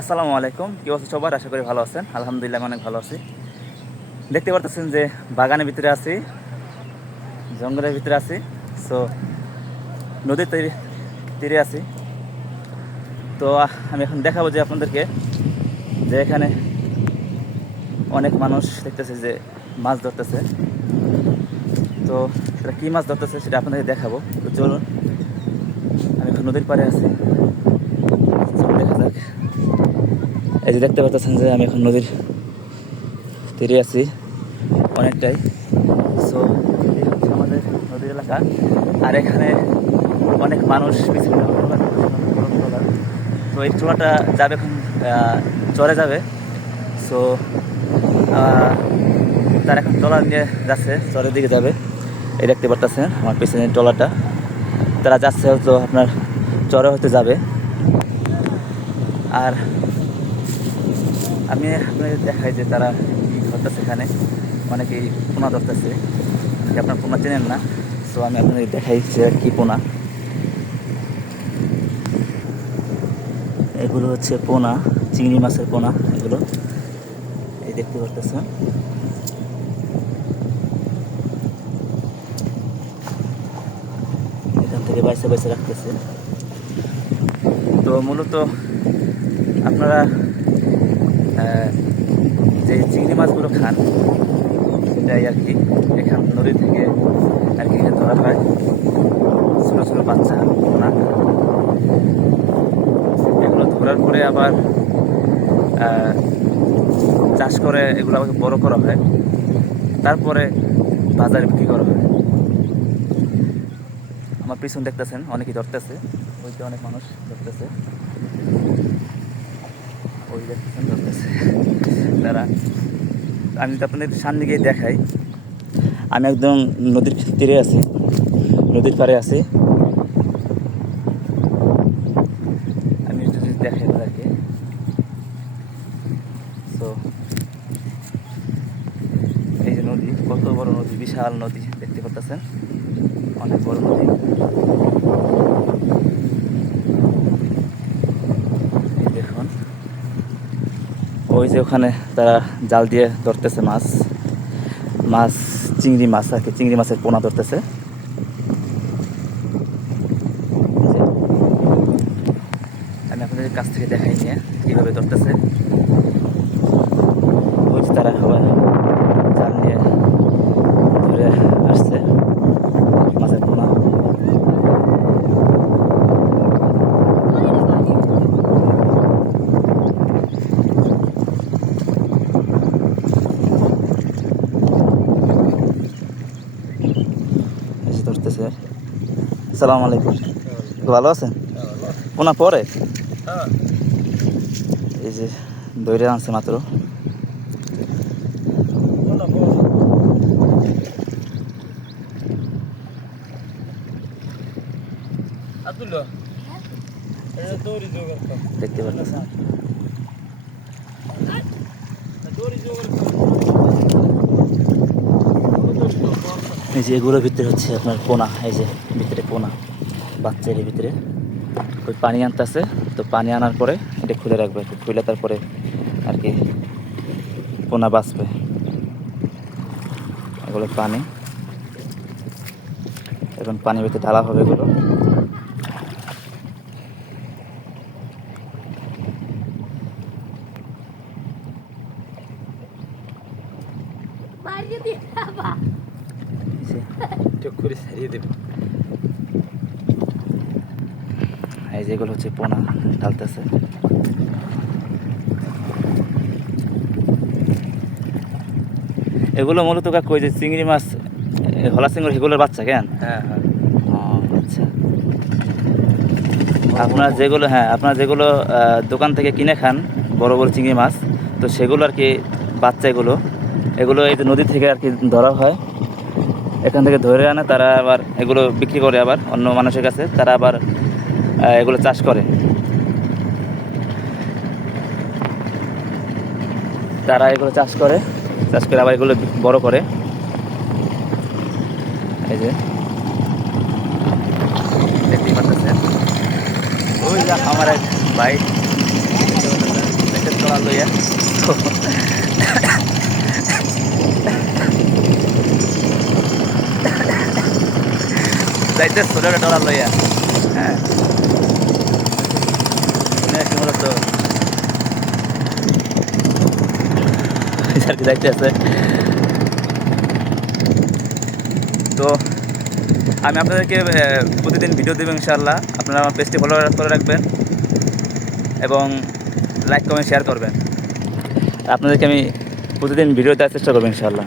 আসসালামু আলাইকুম, কি অবস্থা সবার? আশা করি ভালো আছেন। আলহামদুলিল্লাহ আমি অনেক ভালো আছি। দেখতে পারতেছেন যে বাগানের ভিতরে আছি, জঙ্গলের ভিতরে আছি। সো নদীর তীরে আছি। তো আমি এখন দেখাবো যে আপনাদেরকে যে এখানে অনেক মানুষ দেখতেছে যে মাছ ধরতেছে। তো তারা কী মাছ ধরতেছে সেটা আপনাদেরকে দেখাবো। তো চলুন, আমি এখন নদীর পাড়ে আছি। চলুন দেখা যাক। এই যে দেখতে পাচ্ছেন যে আমি এখন নদীর তীরে আছি অনেকটাই। সো এই হচ্ছে আমাদের নদীর এলাকা। আর এখানে অনেক মানুষ পিছনে ট্রলার। তো এই ট্রলারটা যাবে এখন চরে যাবে। সো তার এখন ট্রলার নিয়ে যাচ্ছে, চরের দিকে যাবে। এই দেখতে পারতেছেন আমার পিছনে ট্রলারটা, তারা যাচ্ছে হয়তো আপনার চরে হতে যাবে। আর আমি আপনাদের দেখাই যে তারা কী ধরতেছে। এখানে অনেকেই পোনা ধরতেছে, অনেকে আপনার পোনা চেনেন না। সো আমি আপনাদের দেখাই যে কী পোনা। এগুলো হচ্ছে পোনা, চিংড়ি মাছের পোনা এগুলো। এই দেখতে পারতেছেন। এখান থেকে বাইসে বাইসে রাখতেছে। তো মূলত আপনারা যে চিংড়ি মাছগুলো খান সেটাই আর কি এখান নদী থেকে আর কি ধরা হয়। ছোটো ছোটো বাচ্চা পোনা, এগুলো ধরার পরে আবার চাষ করে এগুলো আমাকে বড় করা হয়, তারপরে বাজারে বিক্রি করা হয়। আমার পিছন দেখতেছেন অনেকেই ধরতেছে, ওইতে অনেক মানুষ ধরতেছে, ওই দেখতেছেন ধরতেছে তারা। আমি যদি আপনাদের সামনে গিয়ে দেখাই, আমি একদম নদীর তীরে আছি, নদীর পাড়ে আছি। আমি যদি দেখাই তাদেরকে, তো এই যে নদী, কত বড় নদী, বিশাল নদী দেখতে পাচ্ছেন, অনেক বড় নদী। এই দেখুন, ওই যে ওখানে তারা জাল দিয়ে ধরতেছে মাছ, মাছ চিংড়ি মাছ আর কি, চিংড়ি মাছের পোনা ধরতেছে। আমি আপনাদের কাছ থেকে দেখাই নিয়ে কীভাবে ধরতেছে। ওই যে তারা সবাই জাল নিয়ে ধরে আসছে মাছের পোনা। এসে ধরতেছে। আসসালামু আলাইকুম, ভালো আছেন? পোনা পরে এই যে দইরে আনছে মাত্র। দেখতে পাচ্ছেন এই যে এগুলোর ভিতরে হচ্ছে আপনার পোনা। এই যে ভিতরে পোনা, বাচ্চা এর ভিতরে ওই পানি আনতেছে। তো পানি আনার পরে এটা খুলে রাখবে, খুলে তারপরে আর কি পোনা বাঁচবে। এগুলো পানি, এখন পানির ভিতরে ঢালা হবে এগুলো। এই যেগুলো হচ্ছে পোনা ঢালতেছে। এগুলো মূলত কাকু ওই যে চিংড়ি মাছ, হলা চিংড়ি, সেগুলোর বাচ্চা কেন? হ্যাঁ হ্যাঁ। আচ্ছা, আপনার যেগুলো, হ্যাঁ আপনার যেগুলো দোকান থেকে কিনে খান বড় বড় চিংড়ি মাছ, তো সেগুলো আর কি বাচ্চা এগুলো। এগুলো এই যে নদী থেকে আর কি ধরা হয়, এখান থেকে ধরে আনে তারা, আবার এগুলো বিক্রি করে আবার অন্য মানুষের কাছে, তারা আবার এগুলো চাষ করে। তারা এগুলো চাষ করে আবার এগুলো বড় করে। এই যে দেখতেই পাচ্ছেন, ওই যে আমার এক ভাই ট্রলার লইয়া। যাইতে ছোট একটা ট্রলার লইয়া, হ্যাঁ মূলত আর কি যাইতে আছে। তো আমি আপনাদেরকে প্রতিদিন ভিডিও দেবো ইনশাআল্লাহ। আপনারা আমার পেজটি ফলো করে রাখবেন এবং লাইক কমেন্ট শেয়ার করবেন। আপনাদেরকে আমি প্রতিদিন ভিডিও দেওয়ার চেষ্টা করবো ইনশাআল্লাহ।